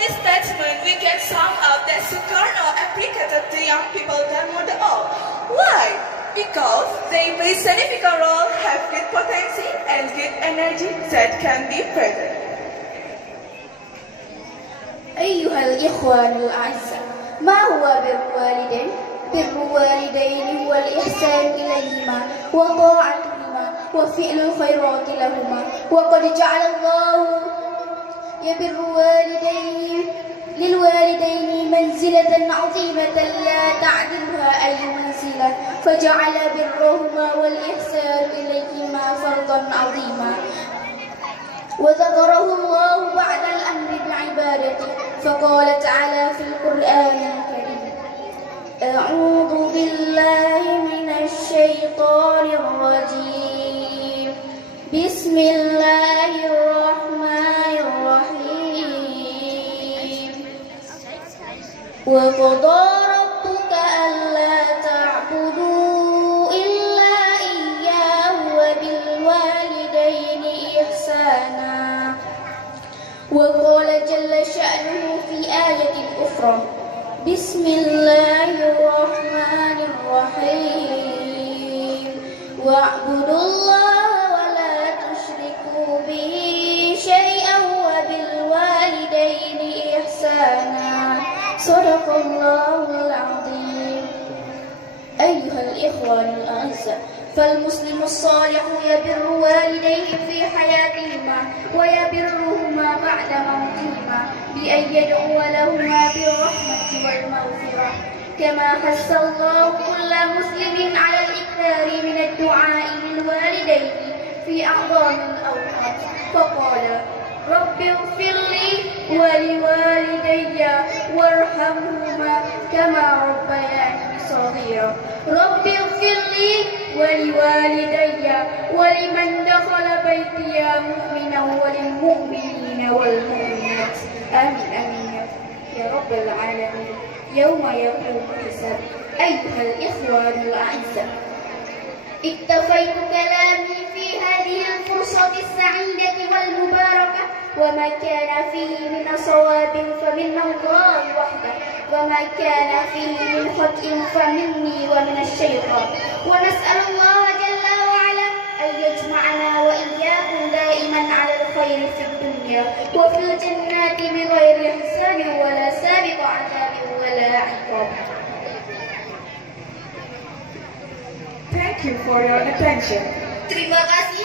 this statement, we can sum up that Sukarno applicated to young people than more than all. Why? Because they play significant role, have great potency and great energy that can be present. أيها الإخوان الأعزاء، ما هو بر الوالدين؟ بر الوالدين هو الإحسان إليهما وطاعتهما وفعل الخيرات لهما، وقد جعل الله يبر للوالدين منزلة عظيمة لا تعدلها أي منزلة، فجعل برهما والإحسان إليهما فرضا عظيما، وذكره الله بعد الأمر بعبادته، فقال تعالى في القرآن الكريم: أعوذ بالله من الشيطان الرجيم، بسم الله الرحمن الرحيم. وقضى ربك ألا تعبدوا إلا إياه وبالوالدين إحسانا. وقال جل شأنه في آية أخرى: بسم الله الرحمن الرحيم. واعبدوا الله ولا تشركوا به شيئا وبالوالدين إحسانا. صدق الله العظيم. أيها الإخوان الأعزاء، فالمسلم الصالح يبر والديه في حياتهما ويبرهما بعد موتهما بأن يدعو لهما بالرحمة والمغفرة، كما حث الله كل مسلم على الإكثار من الدعاء للوالدين في أعظم الأوقات، فقال: رب اغفر لي ولوالدي وارحمهما كما ربياني صغيرا. رب اغفر لي ولوالدي ولمن دخل بيتي مؤمنا وللمؤمنين والمؤمنات. آمين آمين يا رب العالمين يوم يقوم الحساب. أيها الإخوان الأعزاء، اكتفيت كلامي في هذه الفرصة السعيدة والمباركة، وما كان فيه من صواب فمن الله وحده، وما كان فيه من خطأ فمني ومن الشيطان. ونسأل الله جل وعلا أن يجمعنا وإياكم دائما على الخير في الدنيا وفي الجنات بغير حساب ولا سابق عذاب ولا عقاب. Thank you for your attention. Terima kasih